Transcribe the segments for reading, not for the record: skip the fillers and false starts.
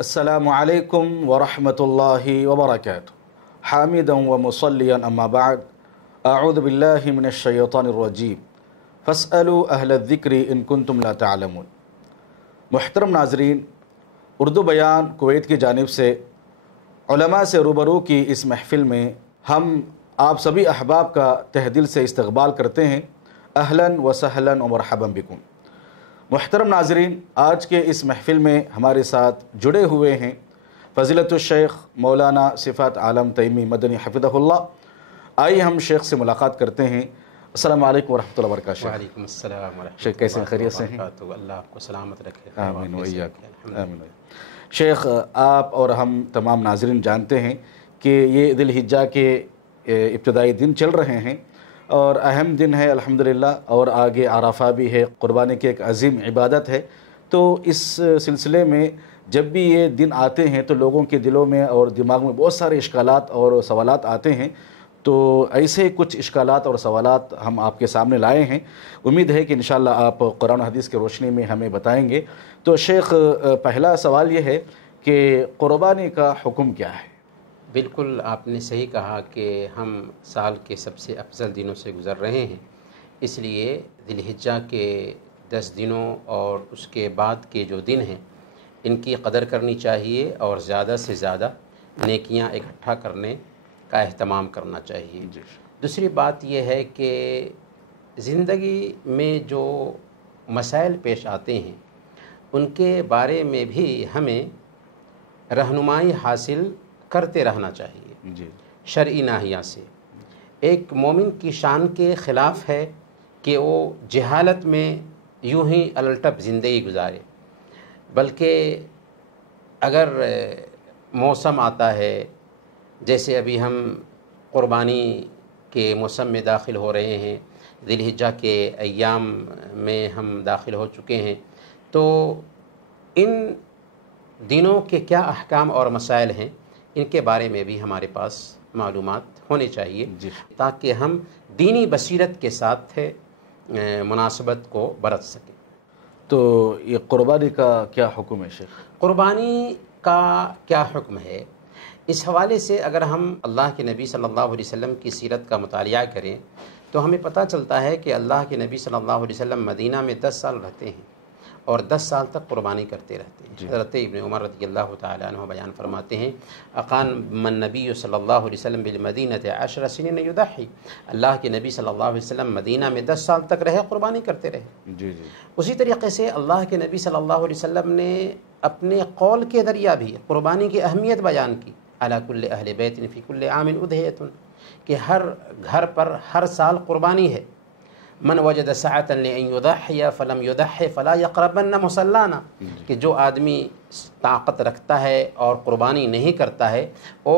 السلام علیکم ورحمۃ اللہ وبرکاتہ حامدا ومصلیا اما بعد اعوذ باللہ من الشیطان الرجیم فاسألوا اہل الذکر ان کنتم لا تعلمون۔ محترم ناظرین، اردو بیان کویت کی جانب سے علماء سے روبرو کی اس محفل میں ہم آپ سبھی احباب کا تہ دل سے استقبال کرتے ہیں۔ اہلاً و سہلاً و مرحبا بکم۔ محترم ناظرین، آج کے اس محفل میں ہمارے ساتھ جڑے ہوئے ہیں فضیلت الشیخ مولانا صفات عالم تیمی مدنی حفظہ اللہ۔ آئیے ہم شیخ سے ملاقات کرتے ہیں۔ السلام علیکم ورحمۃ اللہ وبرکاتہ۔ وعلیکم السلام ورحمۃ اللہ۔ شیخ کیسے ہیں؟ خیریت سے ہیں؟ اللہ آپ کو سلامت رکھے۔ آمین و ایاکم۔ آمین۔ شیخ، آپ اور ہم تمام ناظرین جانتے ہیں کہ یہ ذی الحجہ کے ابتدائی دن چل رہے ہیں اور اہم دن ہے الحمدللہ، اور آگے عرفہ بھی ہے، قربانی کی ایک عظیم عبادت ہے۔ تو اس سلسلے میں جب بھی یہ دن آتے ہیں تو لوگوں کے دلوں میں اور دماغ میں بہت سارے اشکالات اور سوالات آتے ہیں، تو ایسے کچھ اشکالات اور سوالات ہم آپ کے سامنے لائے ہیں۔ امید ہے کہ انشاءاللہ آپ قرآن و حدیث کی روشنی میں ہمیں بتائیں گے۔ تو شیخ، پہلا سوال یہ ہے کہ قربانی کا حکم کیا ہے؟ بالکل آپ نے صحیح کہا کہ ہم سال کے سب سے افضل دنوں سے گزر رہے ہیں، اس لیے ذی الحجہ کے 10 دنوں اور اس کے بعد کے جو دن ہیں ان کی قدر کرنی چاہیے اور زیادہ سے زیادہ نیکیاں اکٹھا کرنے کا اہتمام کرنا چاہیے۔ دوسری بات یہ ہے کہ زندگی میں جو مسائل پیش آتے ہیں ان کے بارے میں بھی ہمیں رہنمائی حاصل کرتے رہنا چاہیے شرعی ناحیہ سے۔ ایک مومن کی شان کے خلاف ہے کہ وہ جہالت میں یوں ہی الٹپ زندگی گزارے، بلکہ اگر موسم آتا ہے، جیسے ابھی ہم قربانی کے موسم میں داخل ہو رہے ہیں، ذی الحجہ کے ایام میں ہم داخل ہو چکے ہیں، تو ان دنوں کے کیا احکام اور مسائل ہیں ان کے بارے میں بھی ہمارے پاس معلومات ہونے چاہیے، تاکہ ہم دینی بصیرت کے ساتھ مناسبت کو برت سکیں۔ تو یہ قربانی کا کیا حکم ہے شیخ؟ قربانی کا کیا حکم ہے، اس حوالے سے اگر ہم اللہ کے نبی صلی اللہ علیہ وسلم کی سیرت کا مطالعہ کریں تو ہمیں پتہ چلتا ہے کہ اللہ کے نبی صلی اللہ علیہ وسلم مدینہ میں 10 سال رہتے ہیں اور 10 سال تک قربانی کرتے رہتے ہیں۔ حضرت ابن عمر رضی اللہ تعالیٰ عنہ بیان فرماتے ہیں، اقام النبی صلی اللہ علیہ وسلم بالمدینہ 10 سنین یضحی، اللہ کے نبی صلی اللہ علیہ وسلم مدینہ میں 10 سال تک رہے، قربانی کرتے رہے۔ اسی طریقے سے اللہ کے نبی صلی اللہ علیہ وسلم نے اپنے قول کے ذریعہ بھی قربانی کی اہمیت بیان کی، علی کل اہل بیت فی کل عام اضحیۃ، کہ ہر گھر پر ہر سال قربانی ہے۔ من وجد سعۃ لأن یضحی فلم یضحی فلا یقربن مصلانا، کہ جو آدمی طاقت رکھتا ہے اور قربانی نہیں کرتا ہے وہ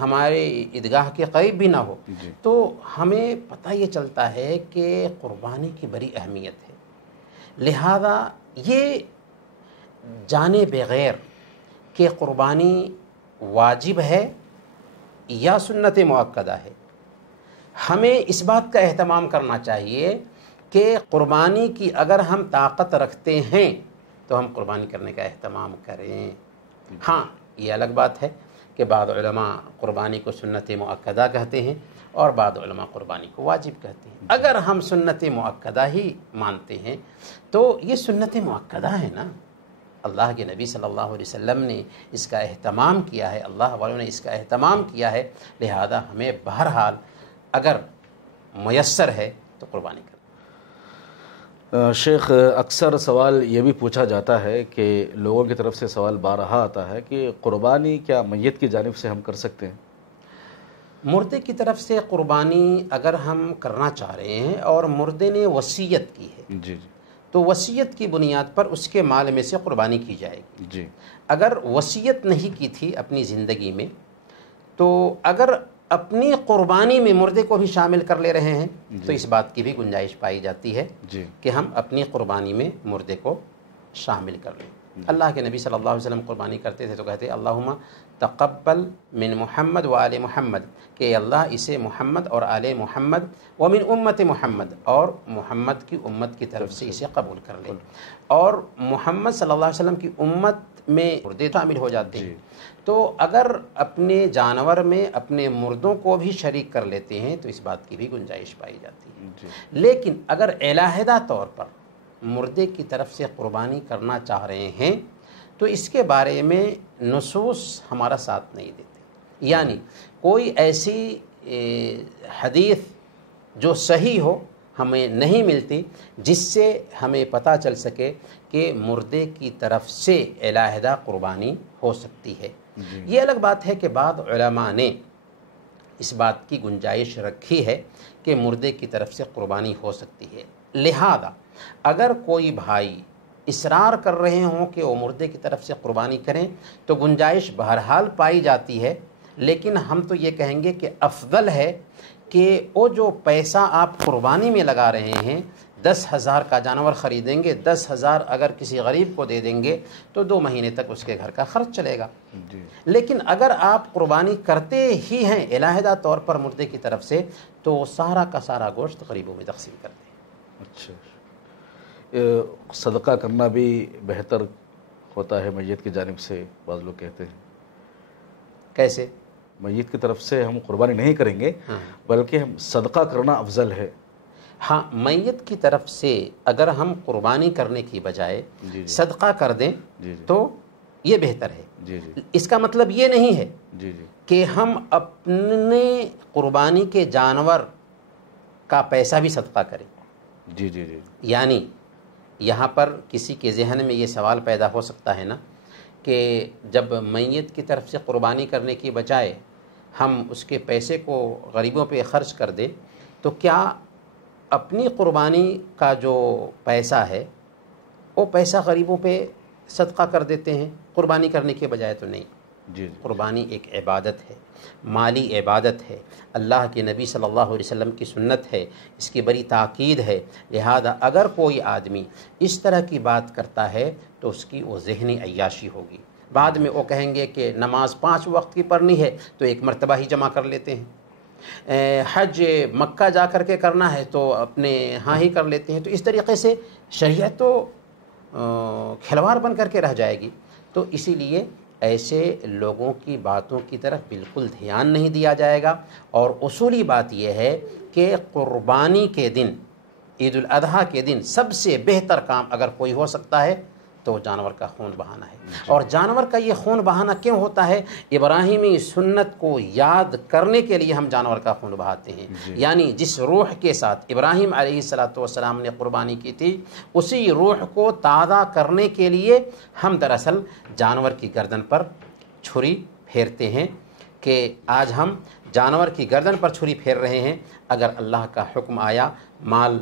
ہمارے عیدگاہ کے قریب بھی نہ ہو۔ تو ہمیں پتہ یہ چلتا ہے کہ قربانی کی بڑی اہمیت ہے، لہذا یہ جانے بغیر کہ قربانی واجب ہے یا سنت مؤکدہ ہے، ہمیں اس بات کا اہتمام کرنا چاہیے کہ قربانی کی اگر ہم طاقت رکھتے ہیں تو ہم قربانی کرنے کا اہتمام کریں۔ ہاں، یہ الگ بات ہے کہ بعض علماء قربانی کو سنت مؤکدہ کہتے ہیں اور بعض علماء قربانی کو واجب کہتے ہیں۔ اگر ہم سنت مؤکدہ ہی مانتے ہیں تو یہ سنت مؤکدہ ہے نا، اللہ کے نبی صلی اللہ علیہ وسلم نے اس کا اہتمام کیا ہے، اللہ والوں نے اس کا اہتمام کیا ہے، لہذا ہمیں بہرحال اگر میسر ہے تو قربانی کریں۔ شیخ، اکثر سوال یہ بھی پوچھا جاتا ہے کہ لوگوں کی طرف سے سوال بارہا آتا ہے کہ قربانی کیا میت کی جانب سے ہم کر سکتے ہیں؟ مردے کی طرف سے قربانی اگر ہم کرنا چاہ رہے ہیں اور مردے نے وصیت کی ہے تو وصیت کی بنیاد پر اس کے مال میں سے قربانی کی جائے گی۔ اگر وصیت نہیں کی تھی اپنی زندگی میں تو اگر اپنی قربانی میں مردے کو بھی شامل کر لے رہے ہیں تو اس بات کی بھی گنجائش پائی جاتی ہے کہ ہم اپنی قربانی میں مردے کو شامل کر لیں۔ اللہ کے نبی صلی اللہ علیہ وسلم قربانی کرتے تھے تو کہتے اللہم تقبل من محمد و آل محمد، کہ اللہ اسے محمد اور آل محمد ومن امت محمد، اور محمد کی امت کی طرف سے اسے قبول کر لے۔ اور محمد صلی اللہ علیہ وسلم کی امت میں مردے شامل ہو جاتے ہیں۔ تو اگر اپنے جانور میں اپنے مردوں کو بھی شریک کر لیتے ہیں تو اس بات کی بھی گنجائش پائی جاتی ہے۔ لیکن اگر علیحدہ طور پر مردے کی طرف سے قربانی کرنا چاہ رہے ہیں تو اس کے بارے میں نصوص ہمارا ساتھ نہیں دیتے، یعنی کوئی ایسی حدیث جو صحیح ہو ہمیں نہیں ملتی جس سے ہمیں پتہ چل سکے کہ مردے کی طرف سے علیحدہ قربانی ہو سکتی ہے۔ یہ الگ بات ہے کہ بعض علماء نے اس بات کی گنجائش رکھی ہے کہ مردے کی طرف سے قربانی ہو سکتی ہے، لہذا اگر کوئی بھائی اصرار کر رہے ہوں کہ وہ مردے کی طرف سے قربانی کریں تو گنجائش بہرحال پائی جاتی ہے، لیکن ہم تو یہ کہیں گے کہ افضل ہے کہ وہ جو پیسہ آپ قربانی میں لگا رہے ہیں 10,000 کا جانور خریدیں گے، 10,000 اگر کسی غریب کو دے دیں گے تو 2 مہینے تک اس کے گھر کا خرچ چلے گا۔ لیکن اگر آپ قربانی کرتے ہی ہیں علیحدہ طور پر مردے کی طرف سے تو سارا کا سارا گوشت غریبوں میں تقسیم کر دیں۔ اچھا، صدقہ کرنا بھی بہتر ہوتا ہے میت کی جانب سے، بعض لوگ کہتے ہیں۔ کیسے؟ میت کی طرف سے ہم قربانی نہیں کریں گے بلکہ ہم صدقہ کرنا افضل ہے۔ ہاں، میت کی طرف سے اگر ہم قربانی کرنے کی بجائے صدقہ کر دیں تو یہ بہتر ہے۔ اس کا مطلب یہ نہیں ہے کہ ہم اپنے قربانی کے جانور کا پیسہ بھی صدقہ کریں۔ یعنی یہاں پر کسی کے ذہن میں یہ سوال پیدا ہو سکتا ہے نا کہ جب میت کی طرف سے قربانی کرنے کی بجائے ہم اس کے پیسے کو غریبوں پہ خرچ کر دیں تو کیا اپنی قربانی کا جو پیسہ ہے وہ پیسہ غریبوں پہ صدقہ کر دیتے ہیں قربانی کرنے کے بجائے؟ تو نہیں۔ قربانی ایک عبادت ہے، مالی عبادت ہے، اللہ کے نبی صلی اللہ علیہ وسلم کی سنت ہے، اس کی بڑی تاکید ہے، لہذا اگر کوئی آدمی اس طرح کی بات کرتا ہے تو اس کی وہ ذہنی عیاشی ہوگی۔ بعد میں وہ کہیں گے کہ نماز 5 وقت کی پڑھنی ہے تو ایک مرتبہ ہی جمع کر لیتے ہیں، حج مکہ جا کر کے کرنا ہے تو اپنے ہاں ہی کر لیتے ہیں، تو اس طریقے سے شریعت تو کھلواڑ بن کر کے رہ جائے گی۔ تو اسی لیے ایسے لوگوں کی باتوں کی طرف بالکل دھیان نہیں دیا جائے گا، اور اصولی بات یہ ہے کہ قربانی کے دن، عید الاضحیٰ کے دن سب سے بہتر کام اگر کوئی ہو سکتا ہے تو جانور کا خون بہانا ہے۔ اور جانور کا یہ خون بہانا کیوں ہوتا ہے؟ ابراہیمی سنت کو یاد کرنے کے لیے ہم جانور کا خون بہاتے ہیں، یعنی جس روح کے ساتھ ابراہیم علیہ السلام نے قربانی کی تھی اسی روح کو تازہ کرنے کے لیے ہم دراصل جانور کی گردن پر چھری پھیرتے ہیں کہ آج ہم جانور کی گردن پر چھری پھیر رہے ہیں۔ اگر اللہ کا حکم آیا مال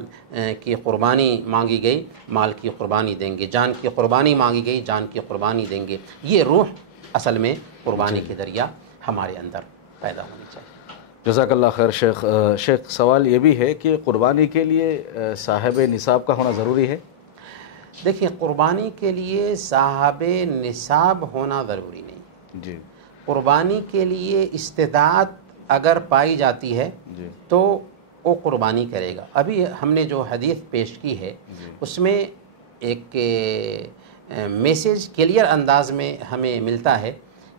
کی قربانی مانگی گئی، مال کی قربانی دیں گے، جان کی قربانی مانگی گئی، جان کی قربانی دیں گے۔ یہ روح اصل میں قربانی کے ذریعہ ہمارے اندر پیدا ہونی چاہیے۔ جزاک اللہ خیر شیخ۔ شیخ، سوال یہ بھی ہے کہ قربانی کے لیے صاحب نصاب کا ہونا ضروری ہے؟ دیکھیں، قربانی کے لیے صاحب نصاب ہونا ضروری نہیں۔ قربانی کے لیے استطاعت اگر پائی جاتی ہے تو وہ قربانی کرے گا۔ ابھی ہم نے جو حدیث پیش کی ہے اس میں ایک میسیج کلیئر انداز میں ہمیں ملتا ہے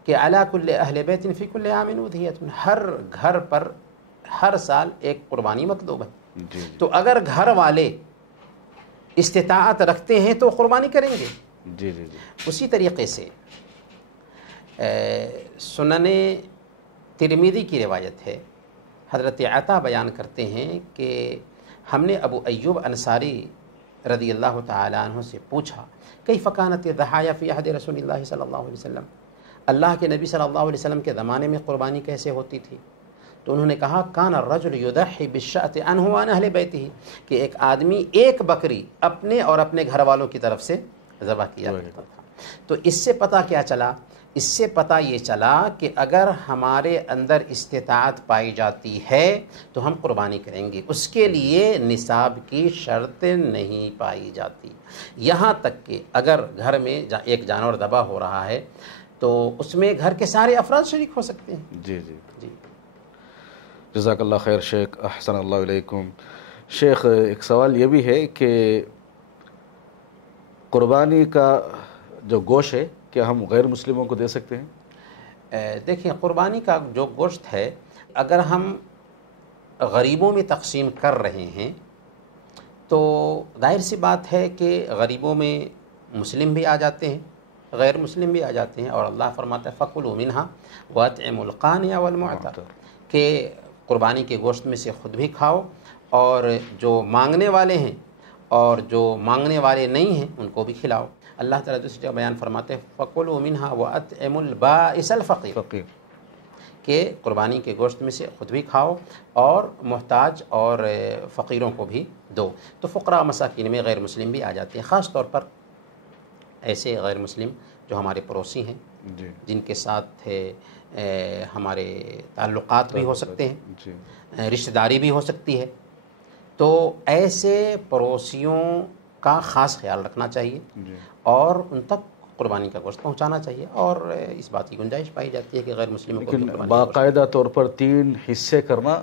کہ علی کل اہل بیت فی کل عام اضحیۃ، ہر گھر پر ہر سال ایک قربانی مطلوب ہے۔ تو اگر گھر والے استطاعت رکھتے ہیں تو قربانی کریں گے۔ اسی طریقے سے سنن ترمذی کی روایت ہے، حضرت عطا بیان کرتے ہیں کہ ہم نے ابو ایوب انصاری رضی اللہ تعالی عنہ سے پوچھا کیف کانت الضحایا فی عہد رسول اللہ صلی اللہ علیہ وسلم، اللہ کے نبی صلی اللہ علیہ وسلم کے زمانے میں قربانی کیسے ہوتی تھی؟ تو انہوں نے کہا کان الرجل یضحی بالشاۃ عنہ وعن اہل بیتہ، کہ ایک آدمی ایک بکری اپنے اور اپنے گھر والوں کی طرف سے ذبح کیا کرتا تھا۔ تو اس سے پتہ کیا چلا؟ اس سے پتہ یہ چلا کہ اگر ہمارے اندر استطاعت پائی جاتی ہے تو ہم قربانی کریں گے، اس کے لیے نصاب کی شرط نہیں پائی جاتی۔ یہاں تک کہ اگر گھر میں ایک جانور ذبح ہو رہا ہے تو اس میں گھر کے سارے افراد شریک ہو سکتے ہیں۔ جی جزاک اللہ خیر شیخ، احسن اللہ علیکم۔ شیخ، ایک سوال یہ بھی ہے کہ قربانی کا جو گوشت ہے کیا ہم غیر مسلموں کو دے سکتے ہیں؟ دیکھیں، قربانی کا جو گوشت ہے اگر ہم غریبوں میں تقسیم کر رہے ہیں تو ظاہر سی بات ہے کہ غریبوں میں مسلم بھی آ جاتے ہیں، غیر مسلم بھی آ جاتے ہیں، اور اللہ فرماتا ہے فَكُلُوا مِنْهَا وَأَطْعِمُوا الْقَانِعَ وَالْمُعْتَرَ، کہ قربانی کے گوشت میں سے خود بھی کھاؤ اور جو مانگنے والے ہیں اور جو مانگنے والے نہیں ہیں ان کو بھی کھلاؤ۔ اللہ تعالیٰ دوسری جگہ بیان فرماتے ہیں فَكُلُوا مِنْهَا وَأَطْعِمُوا الْبَائِسَ الْفَقِيرَ، فقیر، کہ قربانی کے گوشت میں سے خود بھی کھاؤ اور محتاج اور فقیروں کو بھی دو۔ تو فقراء و مساکین میں غیر مسلم بھی آ جاتے ہیں، خاص طور پر ایسے غیر مسلم جو ہمارے پڑوسی ہیں، جی جن کے ساتھ ہمارے تعلقات بھی ہو سکتے ہیں، جی رشتہ داری بھی ہو سکتی ہے، تو ایسے پڑوسیوں کا خاص خیال رکھنا چاہیے جی اور ان تک قربانی کا گوشت پہنچانا چاہیے، اور اس بات کی گنجائش پائی جاتی ہے کہ غیر مسلموں کو بھی لیکن قربانی کا گوشت، باقاعدہ طور پر 3 حصے کرنا،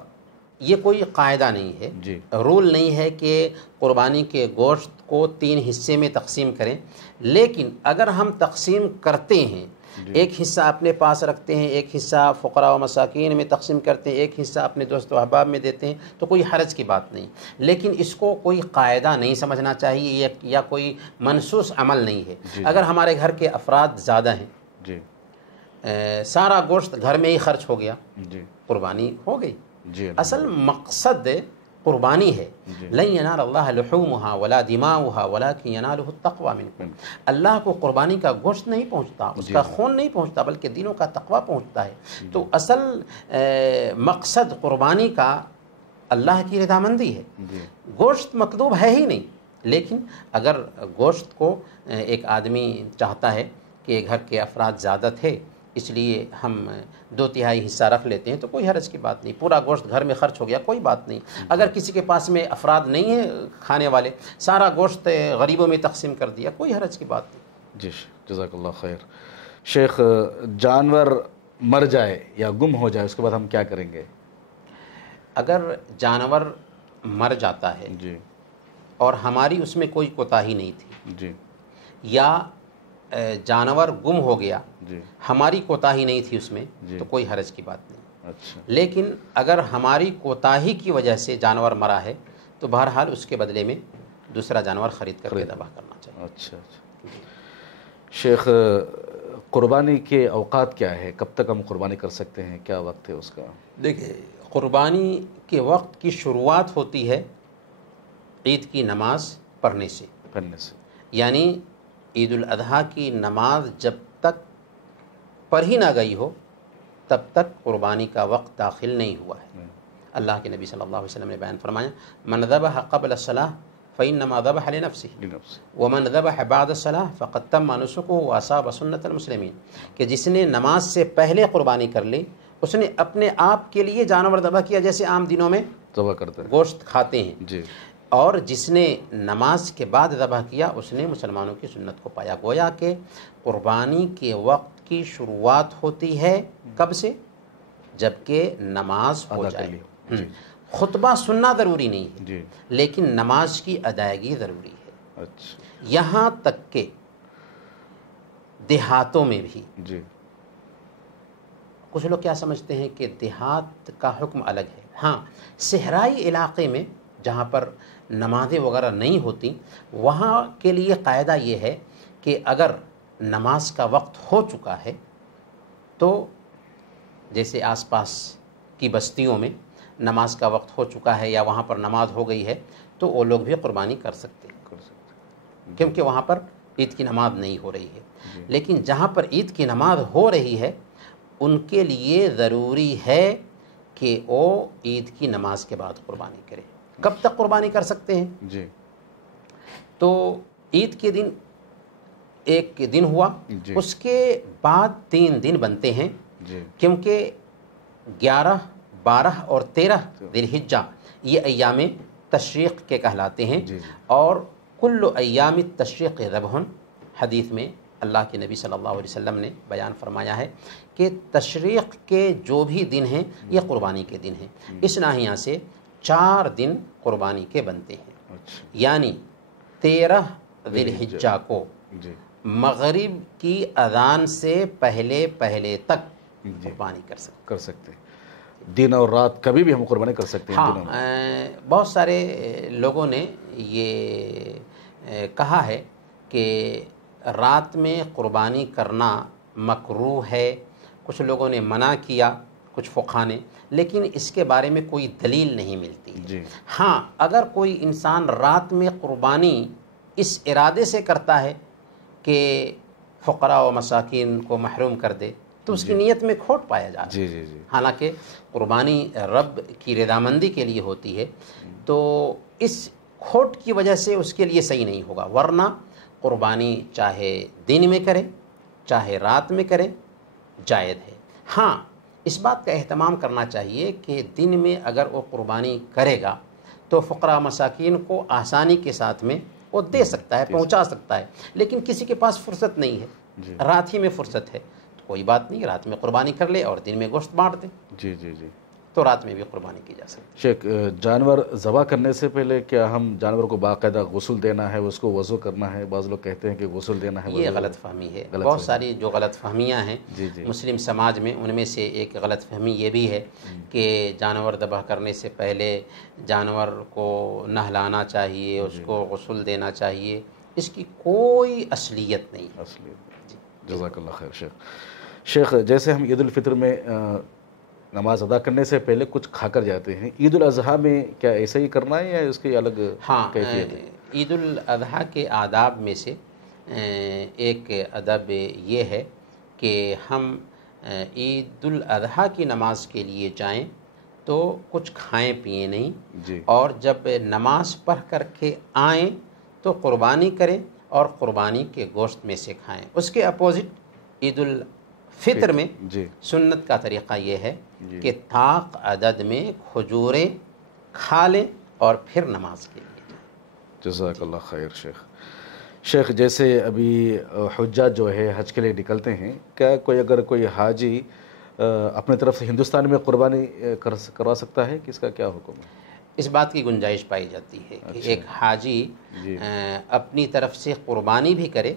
یہ کوئی قاعدہ نہیں ہے، جی رول نہیں ہے کہ قربانی کے گوشت کو 3 حصے میں تقسیم کریں، لیکن اگر ہم تقسیم کرتے ہیں، ایک حصہ اپنے پاس رکھتے ہیں، ایک حصہ فقراء و مساکین میں تقسیم کرتے ہیں، ایک حصہ اپنے دوست و احباب میں دیتے ہیں، تو کوئی حرج کی بات نہیں، لیکن اس کو کوئی قاعدہ نہیں سمجھنا چاہیے یا کوئی منسوس عمل نہیں ہے۔ اگر ہمارے گھر کے افراد زیادہ ہیں، جی سارا گوشت گھر میں ہی خرچ ہو گیا، جی قربانی ہو گئی۔ جی اصل مقصد قربانی ہے، لن ینال اللہ لحومها ولا دماؤها ولکن ینالہ التقوی منکم، اللہ کو قربانی کا گوشت نہیں پہنچتا، اس کا خون نہیں پہنچتا، بلکہ دلوں کا تقوی پہنچتا ہے۔ تو اصل مقصد قربانی کا اللہ کی رضامندی ہے، گوشت مطلوب ہے ہی نہیں، لیکن اگر گوشت کو ایک آدمی چاہتا ہے کہ گھر کے افراد زیادہ تھے اس لیے ہم 2/3 حصہ رکھ لیتے ہیں، تو کوئی حرج کی بات نہیں، پورا گوشت گھر میں خرچ ہو گیا کوئی بات نہیں۔ اگر کسی کے پاس میں افراد نہیں ہیں کھانے والے، سارا گوشت غریبوں میں تقسیم کر دیا، کوئی حرج کی بات نہیں۔ جی جزاک اللہ خیر۔ شیخ، جانور مر جائے یا گم ہو جائے اس کے بعد ہم کیا کریں گے؟ اگر جانور مر جاتا ہے جی اور ہماری اس میں کوئی کوتاہی نہیں تھی، جی یا جانور گم ہو گیا، جی ہماری کوتاہی نہیں تھی اس میں، تو کوئی حرج کی بات نہیں۔ اچھا لیکن اگر ہماری کوتاہی کی وجہ سے جانور مرا ہے تو بہرحال اس کے بدلے میں دوسرا جانور خرید کر کے ذبح کرنا چاہیے۔ اچھا اچھا۔ شیخ، قربانی کے اوقات کیا ہے؟ کب تک ہم قربانی کر سکتے ہیں؟ کیا وقت ہے اس کا؟ دیکھیں، قربانی کے وقت کی شروعات ہوتی ہے عید کی نماز پڑھنے سے، یعنی عید الاضحیٰ کی نماز جب تک پڑھ ہی نہ گئی ہو تب تک قربانی کا وقت داخل نہیں ہوا ہے۔ اللہ کے نبی صلی اللہ علیہ وسلم نے بیان فرمایا من ذبح قبل الصلاۃ فإنما ذبح لنفسه ومن ذبح بعد الصلاۃ فقد تم نسکہ وأصاب سنت المسلمین، کہ جس نے نماز سے پہلے قربانی کر لی اس نے اپنے آپ کے لیے جانور ذبح کیا، جیسے عام دنوں میں ذبح کرتے ہیں، گوشت کھاتے ہیں، جی، اور جس نے نماز کے بعد ذبح کیا اس نے مسلمانوں کی سنت کو پایا۔ گویا کہ قربانی کے وقت کی شروعات ہوتی ہے کب سے؟ جبکہ نماز ہو جائے۔ خطبہ سننا ضروری نہیں ہے، جی، لیکن نماز کی ادائیگی ضروری ہے۔ اچھا، یہاں تک کہ دیہاتوں میں بھی، جی، کچھ لوگ کیا سمجھتے ہیں کہ دیہات کا حکم الگ ہے، ہاں صحرائی علاقے میں جہاں پر نمازیں وغیرہ نہیں ہوتی وہاں کے لیے قاعدہ یہ ہے کہ اگر نماز کا وقت ہو چکا ہے تو جیسے آس پاس کی بستیوں میں نماز کا وقت ہو چکا ہے یا وہاں پر نماز ہو گئی ہے تو وہ لوگ بھی قربانی کر سکتے ہیں، کیونکہ وہاں پر عید کی نماز نہیں ہو رہی ہے۔ لیکن جہاں پر عید کی نماز ہو رہی ہے ان کے لیے ضروری ہے کہ وہ عید کی نماز کے بعد قربانی کریں۔ کب تک قربانی کر سکتے ہیں؟ جی، تو عید کے دن ایک دن ہوا، اس کے بعد 3 دن بنتے ہیں، کیونکہ 11، 12 اور 13 ذی الحجہ یہ ایام تشریق کے کہلاتے ہیں، اور کل ایام التشریق ذبح، حدیث میں اللہ کے نبی صلی اللہ علیہ وسلم نے بیان فرمایا ہے کہ تشریق کے جو بھی دن ہیں یہ قربانی کے دن ہیں۔ اس ناحیہ سے 4 دن قربانی کے بنتے ہیں، یعنی 13 ذی الحجہ کو مغرب کی اذان سے پہلے تک قربانی کر سکتے ہیں. دن اور رات کبھی بھی ہم قربانی کر سکتے ہیں. ہاں، بہت سارے لوگوں نے یہ کہا ہے کہ رات میں قربانی کرنا مکروہ ہے، کچھ لوگوں نے منع کیا، کچھ فقہا نے، لیکن اس کے بارے میں کوئی دلیل نہیں ملتی. جی. ہاں، اگر کوئی انسان رات میں قربانی اس ارادے سے کرتا ہے کہ فقراء و مساکین کو محروم کر دے تو اس کی نیت میں کھوٹ پایا جا رہا ہے. جی. حالانکہ قربانی رب کی رضامندی کے لیے ہوتی ہے، تو اس کھوٹ کی وجہ سے اس کے لیے صحیح نہیں ہوگا. ورنہ قربانی چاہے دن میں کرے چاہے رات میں کرے جائز ہے. ہاں، اس بات کا اہتمام کرنا چاہیے کہ دن میں اگر وہ قربانی کرے گا تو فقراء مساکین کو آسانی کے ساتھ میں وہ دے سکتا ہے، پہنچا سکتا ہے. لیکن کسی کے پاس فرصت نہیں ہے، رات ہی میں فرصت ہے، تو کوئی بات نہیں، رات میں قربانی کر لے اور دن میں گوشت بانٹ دے. جی. تو رات میں بھی قربانی کی جا سکتی ہے. شیخ، جانور ذبح کرنے سے پہلے کیا ہم جانور کو باقاعدہ غسل دینا ہے، اس کو وضو کرنا ہے؟ بعض لوگ کہتے ہیں کہ غسل دینا ہے. یہ غلط فہمی ہے. بہت ساری جو غلط فہمیاں ہیں مسلم سماج میں، ان میں سے ایک غلط فہمی یہ بھی ہے کہ جانور ذبح کرنے سے پہلے جانور کو نہلانا چاہیے، اس کو غسل دینا چاہیے. اس کی کوئی اصلیت نہیں. جزاک اللہ خیر. شیخ، جیسے ہم عید الفطر میں نماز ادا کرنے سے پہلے کچھ کھا کر جاتے ہیں، عید الاضحیٰ میں کیا ایسا ہی کرنا ہے یا اس کی الگ کیفیت ہے؟ عید الاضحیٰ کے آداب میں سے ایک ادب یہ ہے کہ ہم عید الاضحیٰ کی نماز کے لیے جائیں تو کچھ کھائیں پئیں نہیں، اور جب نماز پڑھ کر کے آئیں تو قربانی کریں اور قربانی کے گوشت میں سے کھائیں. اس کے اپوزٹ عید الفطر میں سنت کا طریقہ یہ ہے کہ طاق عدد میں کھجوریں کھا لیں اور پھر نماز کے لیے جائیں. جزاک اللہ خیر. شیخ، جیسے ابھی حجاج جو ہے حج کے لیے نکلتے ہیں، کیا اگر کوئی حاجی اپنے طرف سے ہندوستان میں قربانی کروا سکتا ہے کہ اس کا کیا حکم ہے؟ اس بات کی گنجائش پائی جاتی ہے کہ ایک حاجی اپنی طرف سے قربانی بھی کرے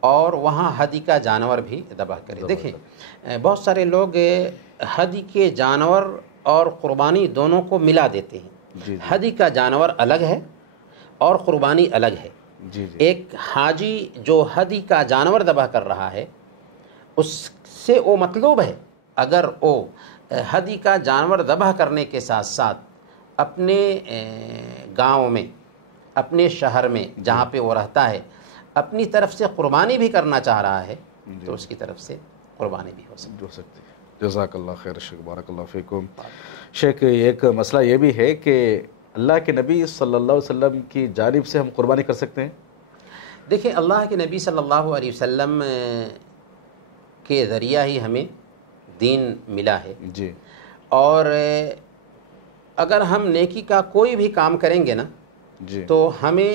اور وہاں ہدی کا جانور بھی ذبح کرے. دیکھیں، بہت سارے لوگ ہدی کے جانور اور قربانی دونوں کو ملا دیتے ہیں. ہدی کا جانور الگ ہے اور قربانی الگ ہے. ایک حاجی جو ہدی کا جانور ذبح کر رہا ہے، اس سے وہ مطلوب ہے اگر وہ ہدی کا جانور ذبح کرنے کے ساتھ ساتھ اپنے گاؤں میں، اپنے شہر میں جہاں پہ وہ رہتا ہے، اپنی طرف سے قربانی بھی کرنا چاہ رہا ہے تو اس کی طرف سے قربانی بھی ہو سکتی ہے. جزاک اللہ خیر شیخ، بارک اللہ فیکم. شیخ، ایک مسئلہ یہ بھی ہے کہ اللہ کے نبی صلی اللہ علیہ وسلم کی جانب سے ہم قربانی کر سکتے ہیں؟ دیکھیں، اللہ کے نبی صلی اللہ علیہ وسلم کے ذریعہ ہی ہمیں دین ملا ہے. اور اگر ہم نیکی کا کوئی بھی کام کریں گے نا تو ہمیں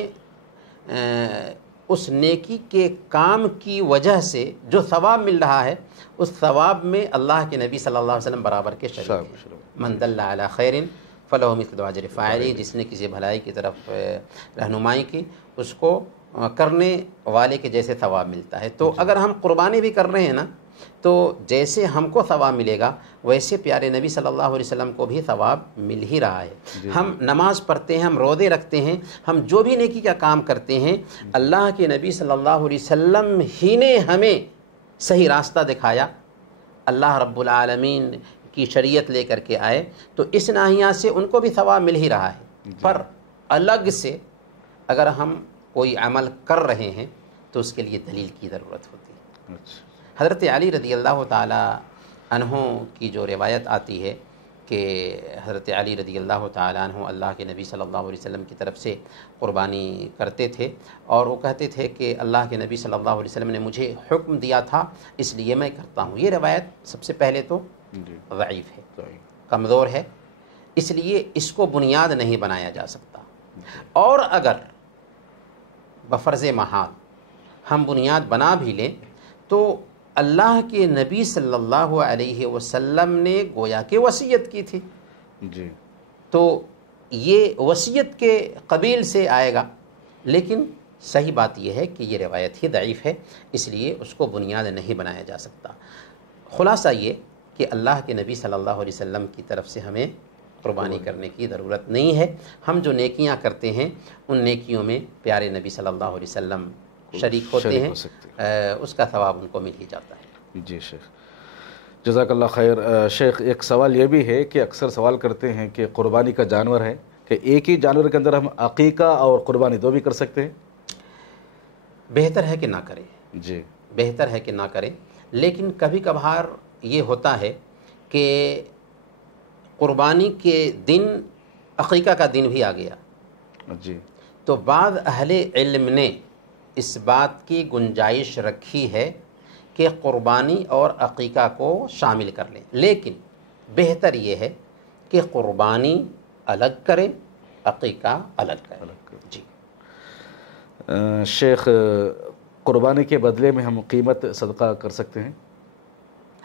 اس نیکی کے کام کی وجہ سے جو ثواب مل رہا ہے اس ثواب میں اللہ کے نبی صلی اللہ علیہ وسلم برابر کے شریک ہیں. من دل علی خیر فلہ مثل اجر فاعلہ. جس نے کسی بھلائی کی طرف رہنمائی کی اس کو کرنے والے کے جیسے ثواب ملتا ہے. تو اگر ہم قربانی بھی کر رہے ہیں نا تو جیسے ہم کو ثواب ملے گا ویسے پیارے نبی صلی اللہ علیہ وسلم کو بھی ثواب مل ہی رہا ہے. ہم نماز پڑھتے ہیں، ہم روزے رکھتے ہیں، ہم جو بھی نیکی کا کام کرتے ہیں، اللہ کے نبی صلی اللہ علیہ وسلم ہی نے ہمیں صحیح راستہ دکھایا. اللہ رب العالمین کی شریعت لے کر کے آئے تو اس ناحیہ سے ان کو بھی ثواب مل ہی رہا ہے. پر الگ سے اگر ہم کوئی عمل کر رہے ہیں تو اس کے لیے دلیل کی ضرورت ہوتی ہے. حضرت علی رضی اللہ تعالی عنہ کی جو روایت آتی ہے کہ حضرت علی رضی اللہ تعالی عنہ اللہ کے نبی صلی اللہ علیہ وسلم کی طرف سے قربانی کرتے تھے اور وہ کہتے تھے کہ اللہ کے نبی صلی اللہ علیہ وسلم نے مجھے حکم دیا تھا اس لیے میں کرتا ہوں. یہ روایت سب سے پہلے تو ضعیف ہے، کمزور ہے، اس لیے اس کو بنیاد نہیں بنایا جا سکتا. اور اگر بفرض محال ہم بنیاد بنا بھی لیں تو اللہ کے نبی صلی اللہ علیہ وسلم نے گویا کہ وصیت کی تھی تو یہ وصیت کے قبیل سے آئے گا. لیکن صحیح بات یہ ہے کہ یہ روایت ہی ضعیف ہے، اس لیے اس کو بنیاد نہیں بنایا جا سکتا۔ خلاصہ یہ کہ اللہ کے نبی صلی اللہ علیہ وسلم کی طرف سے ہمیں قربانی کرنے کی ضرورت نہیں ہے۔ ہم جو نیکیاں کرتے ہیں ان نیکیوں میں پیارے نبی صلی اللہ علیہ وسلم شریک ہوتے ہیں، اس کا ثواب ان کو مل ہی جاتا ہے۔ جی شیخ، جزاک اللہ خیر۔ شیخ، ایک سوال یہ بھی ہے کہ اکثر سوال کرتے ہیں کہ قربانی کا جانور ہے کہ ایک ہی جانور کے اندر ہم عقیقہ اور قربانی دو بھی کر سکتے ہیں؟ بہتر ہے کہ نہ کریں، جی، بہتر ہے کہ نہ کریں، لیکن کبھی کبھار یہ ہوتا ہے کہ قربانی کے دن عقیقہ کا دن بھی آ گیا، جی، تو بعض اہل علم نے اس بات کی گنجائش رکھی ہے کہ قربانی اور عقیقہ کو شامل کر لیں، لیکن بہتر یہ ہے کہ قربانی الگ کریں، عقیقہ الگ کریں۔ جی شیخ، قربانی کے بدلے میں ہم قیمت صدقہ کر سکتے ہیں؟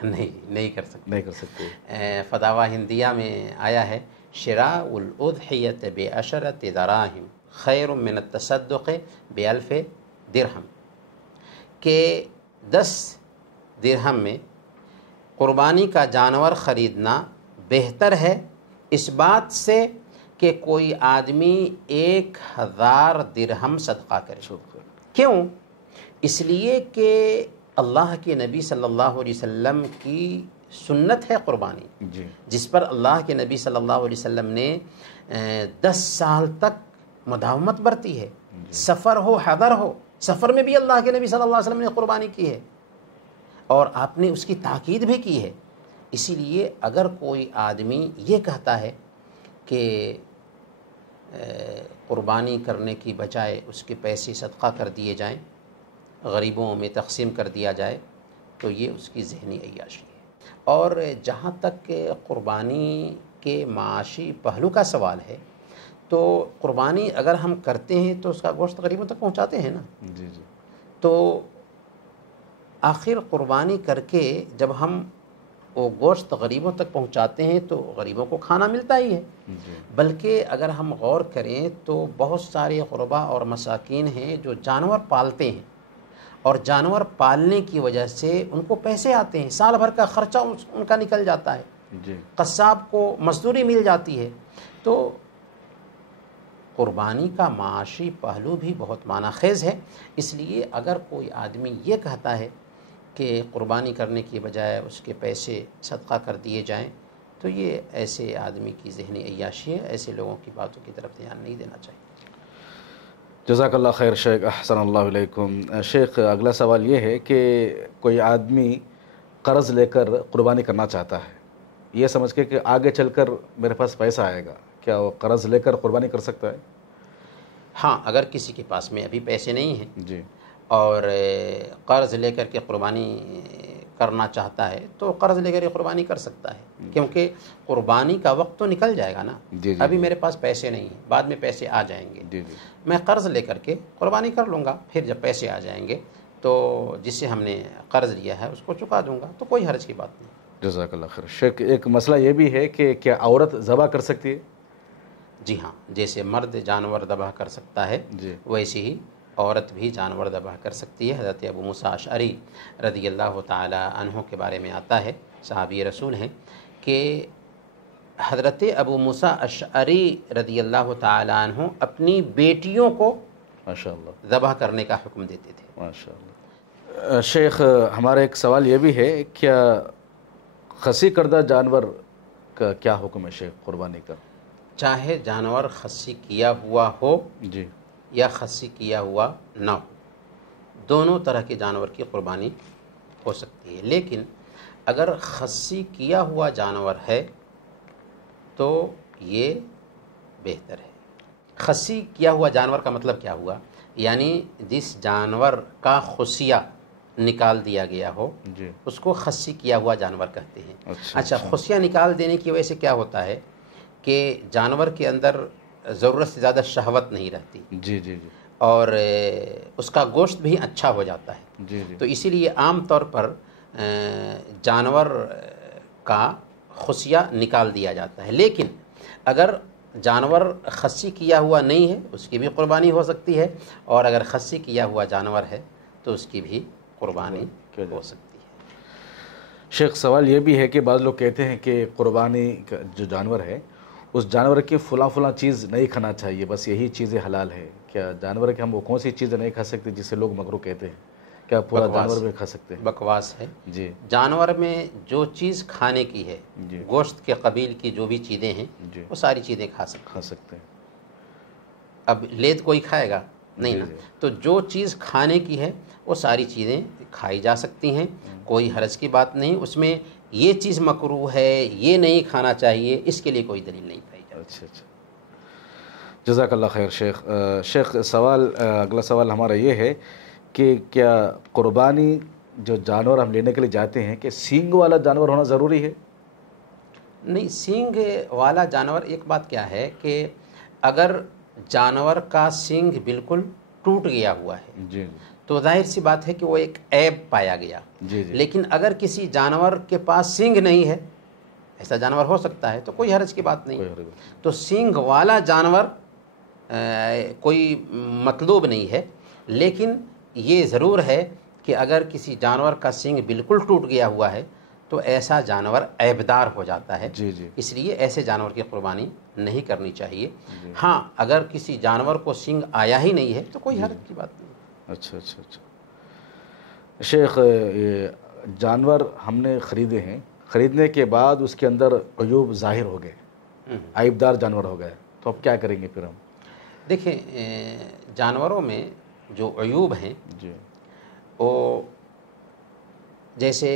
نہیں کر سکتے، نہیں کر سکتے۔ فتاوی ہندیہ میں آیا ہے شراء الاضحیۃ بعشرۃ دراہم خیر من التصدق بألف درہم، کہ 10 درہم میں قربانی کا جانور خریدنا بہتر ہے اس بات سے کہ کوئی آدمی 1000 درہم صدقہ کرے۔ کیوں؟ اس لیے کہ اللہ کے نبی صلی اللہ علیہ وسلم کی سنت ہے قربانی، جی، جس پر اللہ کے نبی صلی اللہ علیہ وسلم نے 10 سال تک مداومت برتی ہے، سفر ہو حضر ہو، سفر میں بھی اللہ کے نبی صلی اللہ علیہ وسلم نے قربانی کی ہے اور آپ نے اس کی تاکید بھی کی ہے۔ اسی لیے اگر کوئی آدمی یہ کہتا ہے کہ قربانی کرنے کی بجائے اس کے پیسے صدقہ کر دیے جائیں، غریبوں میں تقسیم کر دیا جائے، تو یہ اس کی ذہنی عیاشی ہے۔ اور جہاں تک قربانی کے معاشی پہلو کا سوال ہے، تو قربانی اگر ہم کرتے ہیں تو اس کا گوشت غریبوں تک پہنچاتے ہیں نا، جی، جی، تو آخر قربانی کر کے جب ہم وہ گوشت غریبوں تک پہنچاتے ہیں تو غریبوں کو کھانا ملتا ہی ہے، بلکہ اگر ہم غور کریں تو بہت سارے غربا اور مساکین ہیں جو جانور پالتے ہیں اور جانور پالنے کی وجہ سے ان کو پیسے آتے ہیں، سال بھر کا خرچہ ان کا نکل جاتا ہے، جی، قصاب کو مزدوری مل جاتی ہے۔ تو قربانی کا معاشی پہلو بھی بہت معنی خیز ہے، اس لیے اگر کوئی آدمی یہ کہتا ہے کہ قربانی کرنے کی بجائے اس کے پیسے صدقہ کر دیے جائیں، تو یہ ایسے آدمی کی ذہنی عیاشی ہے، ایسے لوگوں کی باتوں کی طرف دھیان نہیں دینا چاہیے۔ جزاک اللہ خیر شیخ، احسن اللہ علیکم۔ شیخ، اگلا سوال یہ ہے کہ کوئی آدمی قرض لے کر قربانی کرنا چاہتا ہے، یہ سمجھ کے کہ آگے چل کر میرے پاس پیسہ آئے گا، کیا وہ قرض لے کر قربانی کر سکتا ہے؟ ہاں، اگر کسی کے پاس میں ابھی پیسے نہیں ہیں جی، اور قرض لے کر کے قربانی کرنا چاہتا ہے تو قرض لے کر کے قربانی کر سکتا ہے، کیونکہ قربانی کا وقت تو نکل جائے گا نا۔ جی، ابھی میرے پاس پیسے نہیں ہیں، بعد میں پیسے آ جائیں گے، جی، جی، میں قرض لے کر کے قربانی کر لوں گا، پھر جب پیسے آ جائیں گے تو جس سے ہم نے قرض لیا ہے اس کو چکا دوں گا، تو کوئی حرج کی بات نہیں۔ جزاک اللہ خیر۔ شیخ، ایک مسئلہ یہ بھی ہے کہ کیا عورت ذبح کر سکتی ہے؟ جی ہاں، جیسے مرد جانور ذبح کر سکتا ہے جی، ویسے ہی عورت بھی جانور ذبح کر سکتی ہے۔ حضرت ابو موسیٰ اشعری رضی اللہ تعالی عنہ کے بارے میں آتا ہے، صحابی رسول ہیں، کہ حضرت ابو موسیٰ اشعری رضی اللہ تعالی عنہ اپنی بیٹیوں کو ماشاء اللہ، ذبح کرنے کا حکم دیتے تھے۔ ماشاء اللہ۔ شیخ، ہمارا ایک سوال یہ بھی ہے، کیا خصی کردہ جانور کا کیا حکم ہے شیخ قربانی کا؟ چاہے جانور خصی کیا ہوا ہو جی، یا خصی کیا ہوا نہ ہو، دونوں طرح کے جانور کی قربانی ہو سکتی ہے، لیکن اگر خصی کیا ہوا جانور ہے تو یہ بہتر ہے۔ خصی کیا ہوا جانور کا مطلب کیا ہوا؟ یعنی جس جانور کا خصیہ نکال دیا گیا ہو جی، اس کو خصی کیا ہوا جانور کہتے ہیں۔ اچھا، اچھا، خصیہ نکال دینے کی وجہ سے کیا ہوتا ہے کہ جانور کے اندر ضرورت سے زیادہ شہوت نہیں رہتی جی، جی، جی، اور اس کا گوشت بھی اچھا ہو جاتا ہے، جی، جی، تو اسی لیے عام طور پر جانور کا خصیہ نکال دیا جاتا ہے۔ لیکن اگر جانور خصی کیا ہوا نہیں ہے اس کی بھی قربانی ہو سکتی ہے، اور اگر خصی کیا ہوا جانور ہے تو اس کی بھی قربانی ہو سکتی ہے۔ شیخ سوال یہ بھی ہے کہ بعض لوگ کہتے ہیں کہ قربانی کا جو جانور ہے اس جانور کی فلاں چیز نہیں کھانا چاہیے، بس یہی چیزیں حلال ہے، کیا جانور کے ہم وہ کون سی چیزیں نہیں کھا سکتے جسے لوگ مکروہ کہتے ہیں؟ کیا پورا جانور بھی کھا سکتے ہیں؟ بکواس ہے۔ جی جانور میں جو چیز کھانے کی ہے، جی گوشت کے قبیل کی جو بھی چیزیں ہیں جی وہ ساری چیزیں کھا سکتے ہیں۔ اب لیت کوئی کھائے گا نہیں نا، تو جو چیز کھانے کی ہے وہ ساری چیزیں کھائی جا سکتی ہیں، کوئی حرج کی بات نہیں۔ اس میں یہ چیز مکروہ ہے، یہ نہیں کھانا چاہیے، اس کے لیے کوئی دلیل نہیں پائی جاتی۔ اچھا، جزاک اللہ خیر شیخ۔ شیخ اگلا سوال ہمارا یہ ہے کہ کیا قربانی جو جانور ہم لینے کے لیے جاتے ہیں کہ سینگ والا جانور ہونا ضروری ہے؟ نہیں، سینگ والا جانور، ایک بات کیا ہے کہ اگر جانور کا سینگ بالکل ٹوٹ گیا ہوا ہے جی تو ظاہر سی بات ہے کہ وہ ایک عیب پایا گیا۔ جی لیکن اگر کسی جانور کے پاس سینگ نہیں ہے، ایسا جانور ہو سکتا ہے، تو کوئی حرج کی بات نہیں۔ تو سینگ والا جانور کوئی مطلوب نہیں ہے، لیکن یہ ضرور ہے کہ اگر کسی جانور کا سینگ بالکل ٹوٹ گیا ہوا ہے تو ایسا جانور عیبدار ہو جاتا ہے، اس لیے ایسے جانور کی قربانی نہیں کرنی چاہیے۔ ہاں، اگر کسی جانور کو سینگ آیا ہی نہیں ہے تو کوئی حرج کی بات نہیں۔ اچھا شیخ، جانور ہم نے خریدے ہیں، خریدنے کے بعد اس کے اندر عیوب ظاہر ہو گئے، عیبدار جانور ہو گئے، تو اب کیا کریں گے پھر ہم؟ دیکھیں، جانوروں میں جو عیوب ہیں وہ جیسے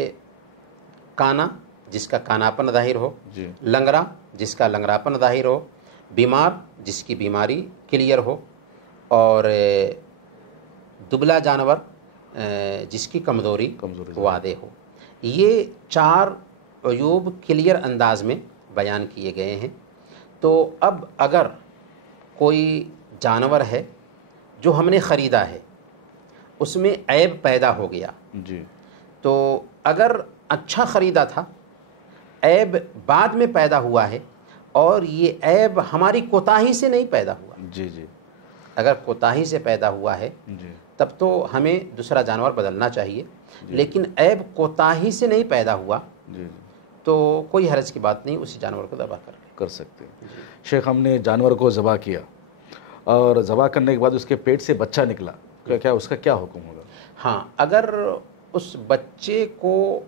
کانا، جس کا کاناپن ظاہر ہو، لنگڑا جس کا لنگڑاپن ظاہر ہو، بیمار جس کی بیماری کلیئر ہو، اور دبلا جانور جس کی کمزوری واضح ہو۔ یہ 4 عیوب کلیئر انداز میں بیان کیے گئے ہیں۔ تو اب اگر کوئی جانور ہے جو ہم نے خریدا ہے، اس میں عیب پیدا ہو گیا، تو اگر اچھا خریدا تھا، عیب بعد میں پیدا ہوا ہے، اور یہ عیب ہماری کوتاہی سے نہیں پیدا ہوا، اگر کوتاہی سے پیدا ہوا ہے تب تو ہمیں دوسرا جانور بدلنا چاہیے، لیکن عیب کوتاہی سے نہیں پیدا ہوا تو کوئی حرج کی بات نہیں، اسی جانور کو ذبح کر سکتے ہیں۔ شیخ، ہم نے جانور کو ذبح کیا اور ذبح کرنے کے بعد اس کے پیٹ سے بچہ نکلا، کیا اس کا کیا حکم ہوگا؟ ہاں، اگر اس بچے کو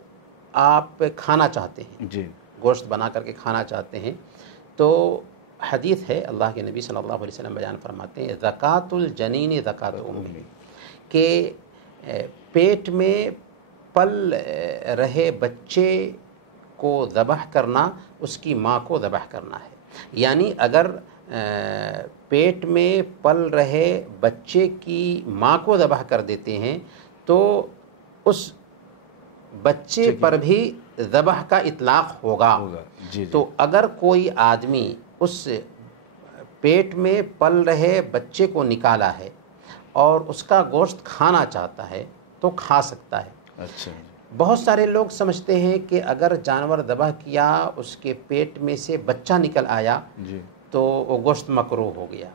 آپ کھانا چاہتے ہیں، گوشت بنا کر کے کھانا چاہتے ہیں، تو حدیث ہے، اللہ کے نبی صلی اللہ علیہ وسلم بیان فرماتے ہیں زکوٰۃ الجنین زکوٰۃ امہ، کہ پیٹ میں پل رہے بچے کو ذبح کرنا اس کی ماں کو ذبح کرنا ہے۔ یعنی اگر پیٹ میں پل رہے بچے کی ماں کو ذبح کر دیتے ہیں تو اس بچے پر بھی ذبح کا اطلاق ہوگا۔ تو اگر کوئی آدمی اس پیٹ میں پل رہے بچے کو نکالا ہے اور اس کا گوشت کھانا چاہتا ہے تو کھا سکتا ہے۔ بہت سارے لوگ سمجھتے ہیں کہ اگر جانور ذبح کیا، اس کے پیٹ میں سے بچہ نکل آیا تو وہ گوشت مکروہ ہو گیا،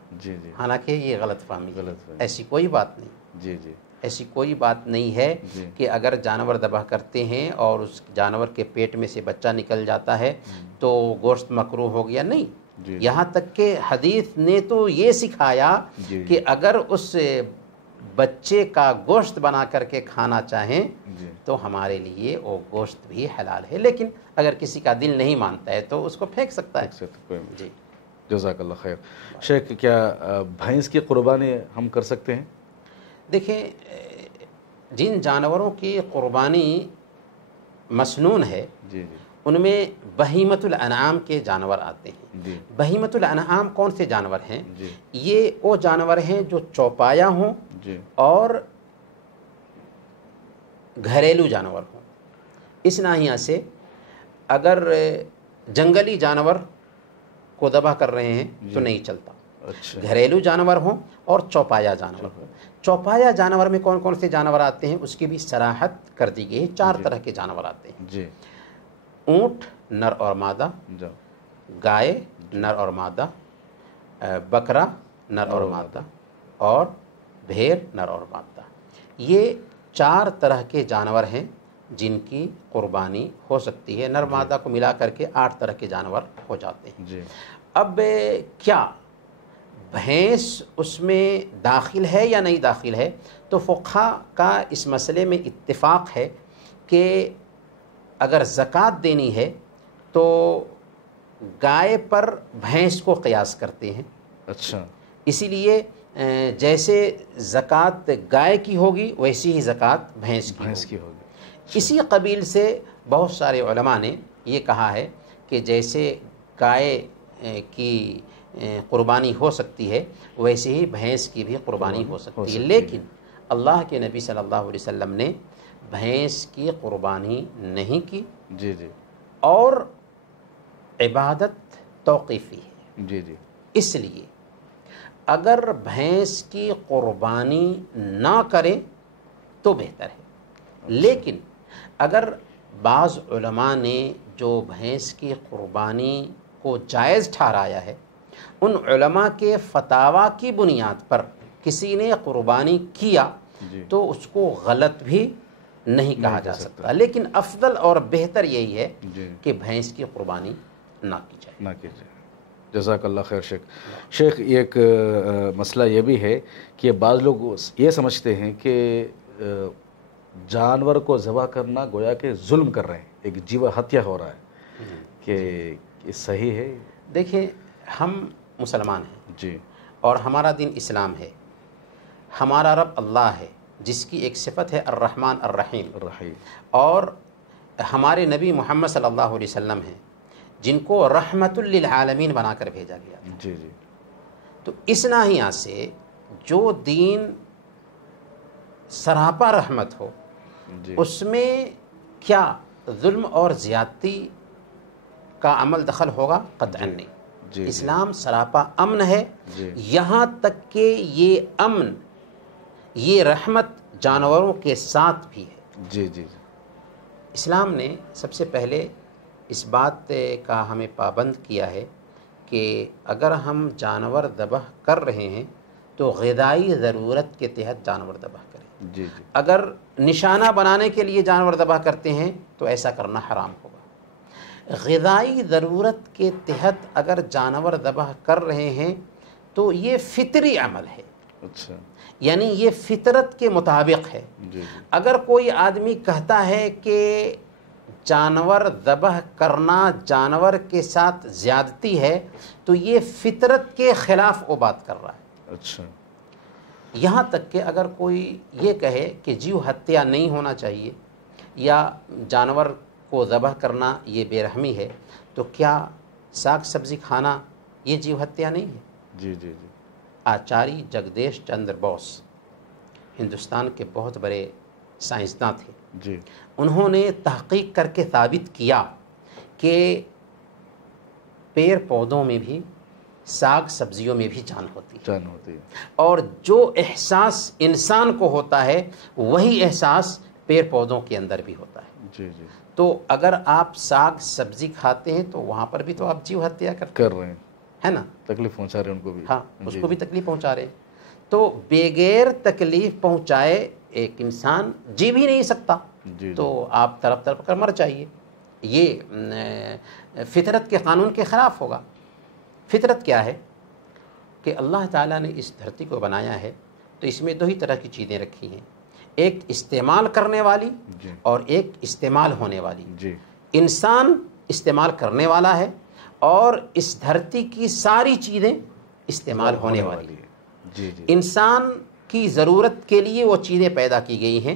حالانکہ یہ غلط فہمی ہے، ایسی کوئی بات نہیں۔ ایسی کوئی بات نہیں ہے کہ اگر جانور ذبح کرتے ہیں اور اس جانور کے پیٹ میں سے بچہ نکل جاتا ہے تو گوشت مکروہ ہو گیا، نہیں۔ یہاں تک کہ حدیث نے تو یہ سکھایا کہ اگر اس بچے کا گوشت بنا کر کے کھانا چاہیں تو ہمارے لیے وہ گوشت بھی حلال ہے، لیکن اگر کسی کا دل نہیں مانتا ہے تو اس کو پھینک سکتا ہے۔ جزاک اللہ خیر۔ شیخ، کیا بھینس کی قربانی ہم کر سکتے ہیں؟ دیکھیں، جن جانوروں کی قربانی مسنون ہے ان میں بہیمۃ الانعام کے جانور آتے ہیں۔ بہیمۃ الانعام کون سے جانور ہیں؟ یہ وہ جانور ہیں جو چوپایا ہوں اور گھریلو جانور ہوں۔ اس ناحیہ سے اگر جنگلی جانور کو ذبح کر رہے ہیں تو نہیں چلتا، گھریلو جانور ہوں اور چوپایا جانور ہوں۔ چوپایا جانور میں کون کون سے جانور آتے ہیں اس کی بھی صراحت کر دی گئی ہے۔ 4 طرح کے جانور آتے ہیں: اونٹ نر اور مادہ، گائے نر اور مادہ، بکرا نر اور مادہ اور بھیڑ نر اور مادہ، یہ 4 طرح کے جانور ہیں جن کی قربانی ہو سکتی ہے۔ نر مادہ کو ملا کر کے 8 طرح کے جانور ہو جاتے ہیں۔ جی اب کیا بھینس اس میں داخل ہے یا نہیں داخل ہے؟ تو فقہا کا اس مسئلے میں اتفاق ہے کہ اگر زکوٰۃ دینی ہے تو گائے پر بھینس کو قیاس کرتے ہیں۔ اچھا، اسی لیے جیسے زکوٰۃ گائے کی ہوگی ویسی ہی زکوٰۃ بھینس کی ہوگی۔ اسی قبیل سے بہت سارے علماء نے یہ کہا ہے کہ جیسے گائے کی قربانی ہو سکتی ہے ویسے ہی بھینس کی بھی قربانی ہو سکتی ہے، لیکن اللہ کے نبی صلی اللہ علیہ وسلم نے بھینس کی قربانی نہیں کی، جی جی، اور عبادت توقیفی ہے۔ جی جی، اس لیے اگر بھینس کی قربانی نہ کریں تو بہتر ہے، لیکن اگر بعض علماء نے جو بھینس کی قربانی کو جائز ٹھہرایا ہے، ان علماء کے فتاویٰ کی بنیاد پر کسی نے قربانی کیا تو اس کو غلط بھی نہیں کہا جا سکتا، لیکن افضل اور بہتر یہی ہے کہ بھینس کی قربانی نہ کی جائے۔ جزاک اللہ خیر شیخ، ایک مسئلہ یہ بھی ہے کہ بعض لوگ یہ سمجھتے ہیں کہ جانور کو ذبح کرنا گویا کہ ظلم کر رہے ہیں، ایک جیو ہتیا ہو رہا ہے، کہ یہ صحیح ہے؟ دیکھیں، ہم مسلمان ہیں جی، اور ہمارا دین اسلام ہے، ہمارا رب اللہ ہے جس کی ایک صفت ہے الرحمن الرحیم، اور ہمارے نبی محمد صلی اللہ علیہ وسلم ہیں جن کو رحمت للعالمین بنا کر بھیجا گیا تھا۔ جی جی، تو اس ناحیہ سے جو دین سراپا رحمت ہو اس میں کیا ظلم اور زیادتی کا عمل دخل ہوگا؟ قطعاً نہیں۔ اسلام سراپا امن ہے، یہاں تک کہ یہ امن، یہ رحمت جانوروں کے ساتھ بھی ہے۔ جی جی، اسلام نے سب سے پہلے اس بات کا ہمیں پابند کیا ہے کہ اگر ہم جانور ذبح کر رہے ہیں تو غذائی ضرورت کے تحت جانور ذبح کریں۔ جی، اگر نشانہ بنانے کے لیے جانور ذبح کرتے ہیں تو ایسا کرنا حرام ہوگا۔ غذائی ضرورت کے تحت اگر جانور ذبح کر رہے ہیں تو یہ فطری عمل ہے، اچھا، یعنی یہ فطرت کے مطابق ہے۔ اگر کوئی آدمی کہتا ہے کہ جانور ذبح کرنا جانور کے ساتھ زیادتی ہے تو یہ فطرت کے خلاف وہ بات کر رہا ہے۔ اچھا، یہاں تک کہ اگر کوئی یہ کہے کہ جیو ہتیا نہیں ہونا چاہیے یا جانور کو ذبح کرنا یہ بے رحمی ہے، تو کیا ساگ سبزی کھانا یہ جیو ہتیا نہیں ہے؟ جی جی جی، آچاری جگدیش چندر بوس ہندوستان کے بہت بڑے سائنسداں تھے، جی، انہوں نے تحقیق کر کے ثابت کیا کہ پیڑ پودوں میں بھی، ساگ سبزیوں میں بھی جان ہوتی ہے، اور جو احساس انسان کو ہوتا ہے وہی احساس پیڑ پودوں کے اندر بھی ہوتا ہے۔ جی جی، تو اگر آپ ساگ سبزی کھاتے ہیں تو وہاں پر بھی تو آپ جیو ہتیا کر رہے ہیں، ہے نا، تکلیف پہنچا رہے ہیں ان کو بھی، ہاں، اس کو بھی تکلیف پہنچا رہے ہیں۔ تو بغیر تکلیف پہنچائے ایک انسان جی بھی نہیں سکتا، تو آپ تڑپ تڑپ کر مر جائیے، یہ فطرت کے قانون کے خلاف ہوگا۔ فطرت کیا ہے کہ اللہ تعالیٰ نے اس دھرتی کو بنایا ہے تو اس میں 2 ہی طرح کی چیزیں رکھی ہیں، ایک استعمال کرنے والی اور ایک استعمال ہونے والی۔ انسان استعمال کرنے والا ہے اور اس دھرتی کی ساری چیزیں استعمال ہونے والی ہیں۔ انسان کی ضرورت کے لیے وہ چیزیں پیدا کی گئی ہیں،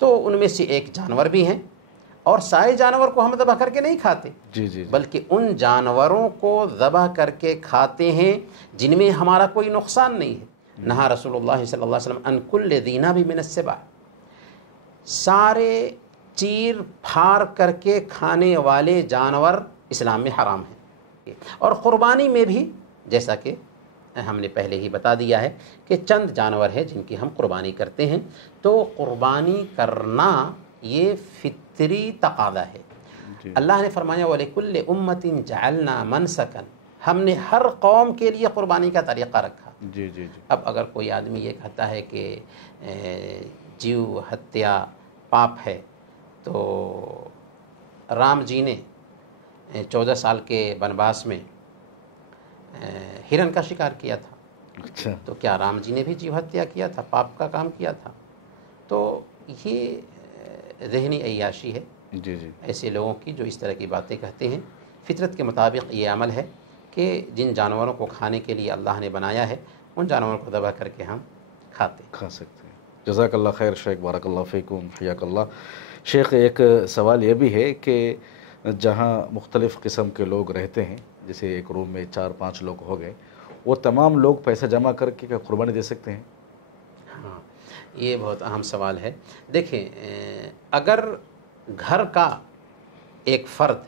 تو ان میں سے ایک جانور بھی ہیں، اور سارے جانور کو ہم ذبح کر کے نہیں کھاتے، بلکہ ان جانوروں کو ذبح کر کے کھاتے ہیں جن میں ہمارا کوئی نقصان نہیں ہے۔ نہا رسول اللہ صلی اللہ علیہ وسلم ان کل ذی ناب من السبع، سارے چیر پھاڑ کر کے کھانے والے جانور اسلام میں حرام ہیں۔ اور قربانی میں بھی جیسا کہ ہم نے پہلے ہی بتا دیا ہے کہ چند جانور ہیں جن کی ہم قربانی کرتے ہیں، تو قربانی کرنا یہ فطری تقاضا ہے۔ اللہ نے فرمایا وَلِكُلِّ أُمَّةٍ جَعَلْنَا مَنْسَكًا، ہم نے ہر قوم کے لیے قربانی کا طریقہ رکھا۔ جی جی جی اب اگر کوئی آدمی یہ کہتا ہے کہ جیو ہتیا پاپ ہے، تو رام جی نے 14 سال کے بنواس میں ہرن کا شکار کیا تھا، اچھا تو کیا رام جی نے بھی جیو ہتیا کیا تھا، پاپ کا کام کیا تھا؟ تو یہ ذہنی عیاشی ہے جی جی ایسے لوگوں کی جو اس طرح کی باتیں کہتے ہیں۔ فطرت کے مطابق یہ عمل ہے کہ جن جانوروں کو کھانے کے لیے اللہ نے بنایا ہے ان جانوروں کو ذبح کر کے ہم کھاتے ہیں۔ کھا سکتے ہیں۔ جزاک اللہ خیر شیخ، بارک اللہ فیکم، حیاک اللہ۔ شیخ ایک سوال یہ بھی ہے کہ جہاں مختلف قسم کے لوگ رہتے ہیں، جیسے ایک روم میں 4-5 لوگ ہو گئے، وہ تمام لوگ پیسہ جمع کر کے کیا قربانی دے سکتے ہیں؟ ہاں، یہ بہت اہم سوال ہے۔ دیکھیں، اگر گھر کا ایک فرد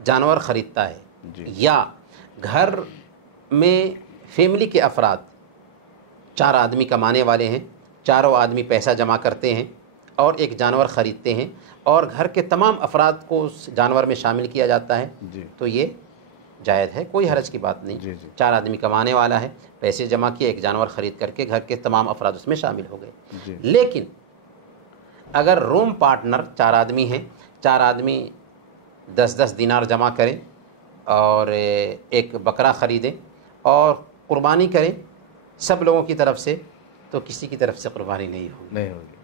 جانور خریدتا ہے جی یا گھر میں فیملی کے افراد 4 آدمی کمانے والے ہیں، چاروں آدمی پیسہ جمع کرتے ہیں اور ایک جانور خریدتے ہیں اور گھر کے تمام افراد کو اس جانور میں شامل کیا جاتا ہے، جی تو یہ جائز ہے، کوئی حرج کی بات نہیں۔ جی جی 4 آدمی کمانے والا ہے، پیسے جمع کیے، ایک جانور خرید کر کے گھر کے تمام افراد اس میں شامل ہو گئے۔ جی لیکن اگر روم پارٹنر 4 آدمی ہیں، 4 آدمی 10-10 دینار جمع کریں اور ایک بکرا خریدیں اور قربانی کریں سب لوگوں کی طرف سے، تو کسی کی طرف سے قربانی نہیں ہوگی۔ نہیں ہوگی۔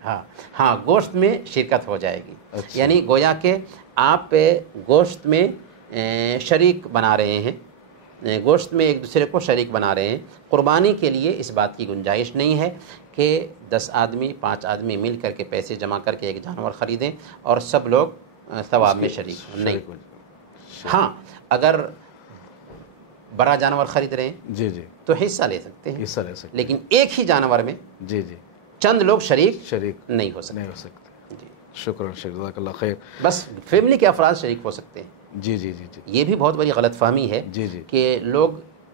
ہاں گوشت میں شرکت ہو جائے گی، اچھا۔ یعنی گویا کہ آپ گوشت میں شریک بنا رہے ہیں، گوشت میں ایک دوسرے کو شریک بنا رہے ہیں۔ قربانی کے لیے اس بات کی گنجائش نہیں ہے کہ 10 آدمی 5 آدمی مل کر کے پیسے جمع کر کے ایک جانور خریدیں اور سب لوگ ثواب میں شریک ہوں، نہیں۔ ہاں، اگر بڑا جانور خرید رہے ہیں جی جی تو حصہ لے سکتے ہیں، حصہ لے سکتے لیکن ایک ہی جانور میں ہیں۔ جی جی چند لوگ شریک نہیں ہو سکتے۔ ہو سکتے۔ جی، شکراً شیخ، جزاک اللہ خیر۔ بس فیملی کے افراد شریک ہو سکتے ہیں۔ جی جی جی جی یہ بھی بہت بڑی غلط فہمی ہے جی جی کہ لوگ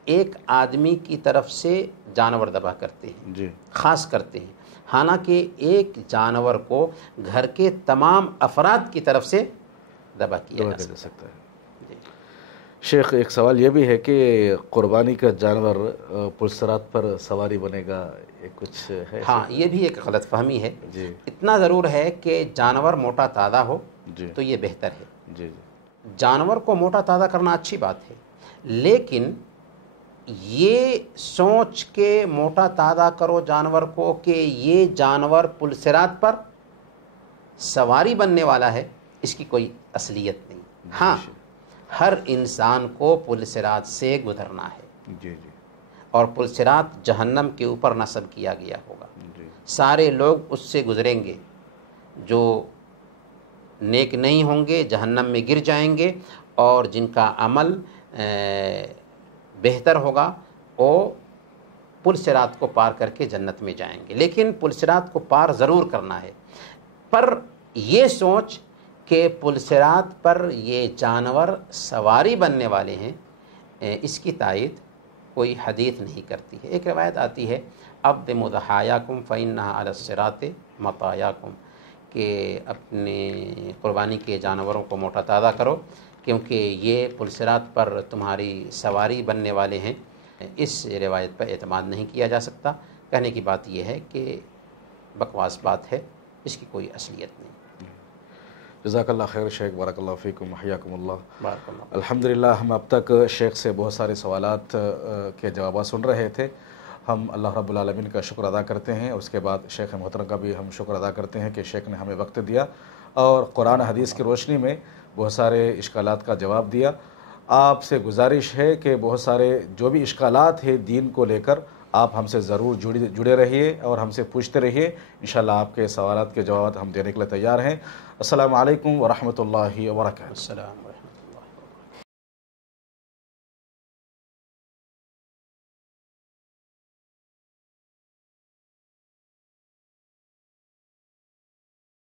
ایک آدمی کی طرف سے جانور ذبح کرتے ہیں، جی خاص کرتے ہیں، حالانکہ ایک جانور کو گھر کے تمام افراد کی طرف سے ذبح کیا جا دے سکتا ہے۔ جی۔ شیخ ایک سوال یہ بھی ہے کہ قربانی کا جانور پلسرات پر سواری بنے گا، یہ کچھ ہے؟ ہاں، یہ بھی ایک غلط فہمی ہے۔ جی اتنا ضرور ہے کہ جانور موٹا تازہ ہو جی تو یہ بہتر ہے۔ جی جی جانور کو موٹا تازہ کرنا اچھی بات ہے، لیکن یہ سوچ کے موٹا تازہ کرو جانور کو کہ یہ جانور پلسرات پر سواری بننے والا ہے، اس کی کوئی اصلیت نہیں۔ ہاں، ہر انسان کو پلسرات سے گزرنا ہے جی جی اور پلسرات جہنم کے اوپر نصب کیا گیا ہوگا، جی سارے لوگ اس سے گزریں گے، جو نیک نہیں ہوں گے جہنم میں گر جائیں گے اور جن کا عمل بہتر ہوگا وہ پلسرات کو پار کر کے جنت میں جائیں گے۔ لیکن پلسرات کو پار ضرور کرنا ہے، پر یہ سوچ کہ پلسرات پر یہ جانور سواری بننے والے ہیں، اس کی تائید کوئی حدیث نہیں کرتی ہے۔ ایک روایت آتی ہے اقدموا ضحایاکم فإنها علی الصراط مطایاکم، کہ اپنے قربانی کے جانوروں کو موٹا تازہ کرو کیونکہ یہ پلسرات پر تمہاری سواری بننے والے ہیں۔ اس روایت پر اعتماد نہیں کیا جا سکتا۔ کہنے کی بات یہ ہے کہ بکواس بات ہے، اس کی کوئی اصلیت نہیں۔ جزاک اللہ خیر شیخ، بارک اللہ فیکم، حیاکم اللہ۔ بارک اللہ۔ الحمدللہ ہم اب تک شیخ سے بہت سارے سوالات کے جوابات سن رہے تھے۔ ہم اللہ رب العالمین کا شکر ادا کرتے ہیں، اس کے بعد شیخ محترم کا بھی ہم شکر ادا کرتے ہیں کہ شیخ نے ہمیں وقت دیا اور قرآن حدیث کی روشنی میں بہت سارے اشکالات کا جواب دیا۔ آپ سے گزارش ہے کہ بہت سارے جو بھی اشکالات ہیں دین کو لے کر، آپ ہم سے ضرور جڑے رہیے اور ہم سے پوچھتے رہیے، انشاءاللہ آپ کے سوالات کے جوابات ہم دینے کے لیے تیار ہیں۔ السلام علیکم ورحمۃ اللہ وبرکاتہ۔ السلام۔